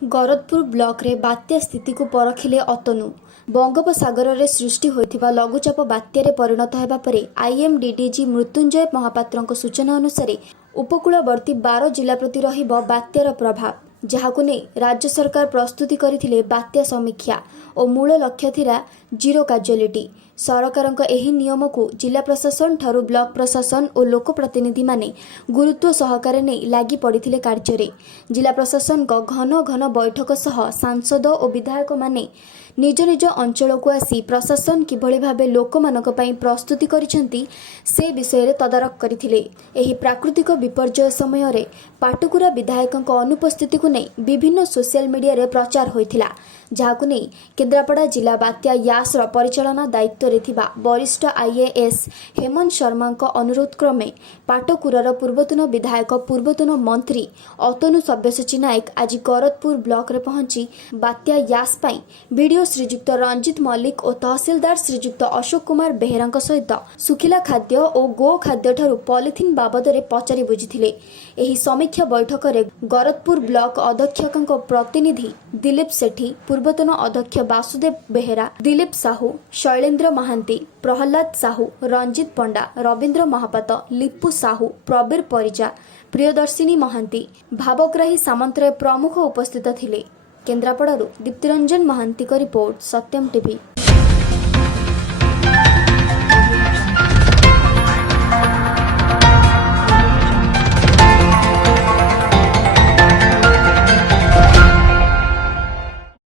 गरदपुर block रे बात्या स्थिति को परखिले अतनु बंगोपसागर रे सृष्टि होइथिबा लघुचाप बात्यारे परिणत हेबा परे आईएमडीडीजी मृत्युंजय महापात्रଙ୍କ सूचना अनुसार उपकूलवर्ती 12 जिला प्रति रहिबो बात्यार प्रभाव जहाकु नै राज्य सरकार प्रस्तुति करिथिले बात्या समीक्षा और मूल लक्ष्य थिला जीरो कैजुअलिटी। सरकारक एही नियम को जिला प्रशासन ठारू ब्लॉक प्रशासन और लोक प्रतिनिधि माने गुरुत्व सहकारे नै लागि पड़िथिले कार्य। जिला प्रशासन को घन घन बैठक सह सांसद और विधायक माने निज निज अंचल को आसी प्रशासन किभଳି भाबे लोक मानक पई प्रस्तुति करिसेंती से विषय रे तदारक करिथिले। एही प्राकृतिक विपर्यय समय रे पाटकुरा विधायकक अनुपस्थिति को नै विभिन्न सोशल मीडिया रे प्रचार होइथिला जहाकु नै केन्द्रापड़ा जिला बात्या यास रो परिचालना दायित्व रे थिबा वरिष्ठ आईएएस हेमंत शर्मा को अनुरोध क्रमे पाटकुरार पूर्वतन विधायक पूर्वतन मंत्री अतनु सब्यसाची नायक आज गरदपुर ब्लॉक रे पहुंची बात्या यास पई वीडियो श्रीजुक्त रंजित मल्लिक और तहसीलदार श्रीजुक्त अशोक कुमार बेहेरा सहित सुखिला खाद्य और गो खाद्य ठारू पॉलिथिन बाबद में पचारि बुझिथिले। एही समीक्षा बैठक रे गरदपुर ब्लॉक अध्यक्षक प्रतिनिधि दिलीप सेठी पूर्वतन अध्यक्ष वासुदेव बेहेरा दिलीप साहू शैलेन्द्र महांती प्रहलाद साहू रंजित पंडा रवीन्द्र महापात्र लिपु साहू प्रबीर परिजा प्रियदर्शिनी महांती भावग्राही सामंतराय प्रमुख उपस्थित थिले। केन्द्रापड़ारू दीप्तिरंजन महांती का रिपोर्ट सत्यम टीवी।